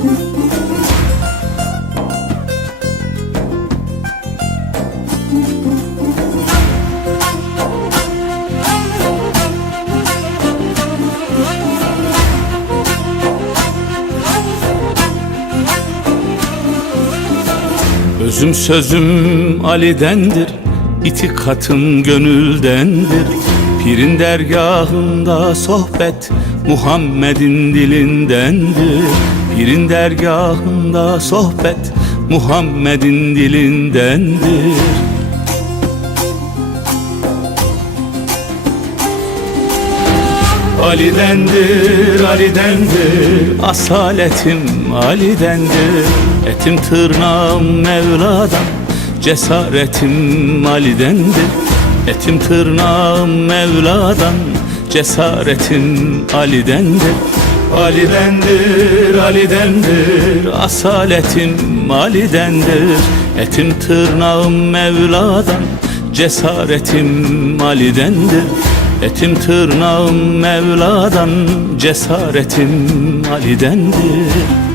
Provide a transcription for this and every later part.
Özüm sözüm Ali'dendir İtikatım gönüldendir. Pirin dergahında sohbet Muhammed'in dilindendir. Pirin dergahında sohbet Muhammed'in dilindendir. Ali'dendir, Ali'dendir Asaletim Ali'dendir. Etim tırnağım Mevla'dan Cesaretim Ali'dendir. Etim tırnağım Mevla'dan Cesaretim Ali'dendir Ali'dendir, Ali'dendir Asaletim Ali'dendir. Etim tırnağım Mevla'dan Cesaretim Ali'dendir. Etim tırnağım Mevla'dan Cesaretim Ali'dendir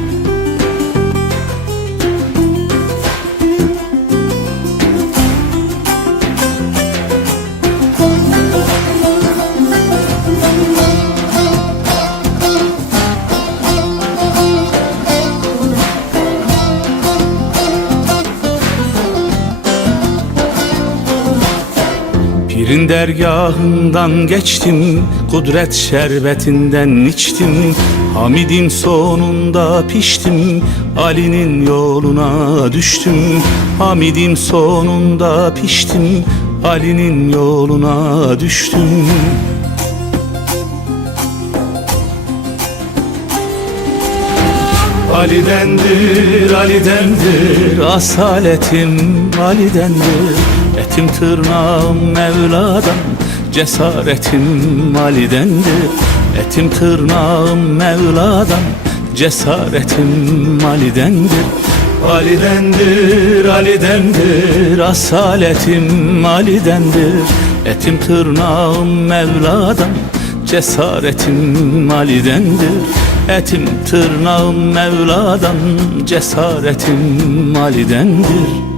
Pirin dergahından geçtim Kudret şerbetinden içtim. Hamid'in sonunda piştim Ali'nin yoluna düştüm. Hamid'in sonunda piştim Ali'nin yoluna düştüm. Ali'dendir, Ali'dendir Asaletim Ali'dendir Etim tırnağım Mevla'dan Cesaretim Ali'dendir. Etim tırnağım Mevla'dan Cesaretim Ali'dendir. Ali'dendir, Ali'dendir Asaletim Ali'dendir. Etim tırnağım Mevla'dan Cesaretim Ali'dendir. Etim tırnağım Mevla'dan Cesaretim Ali'dendir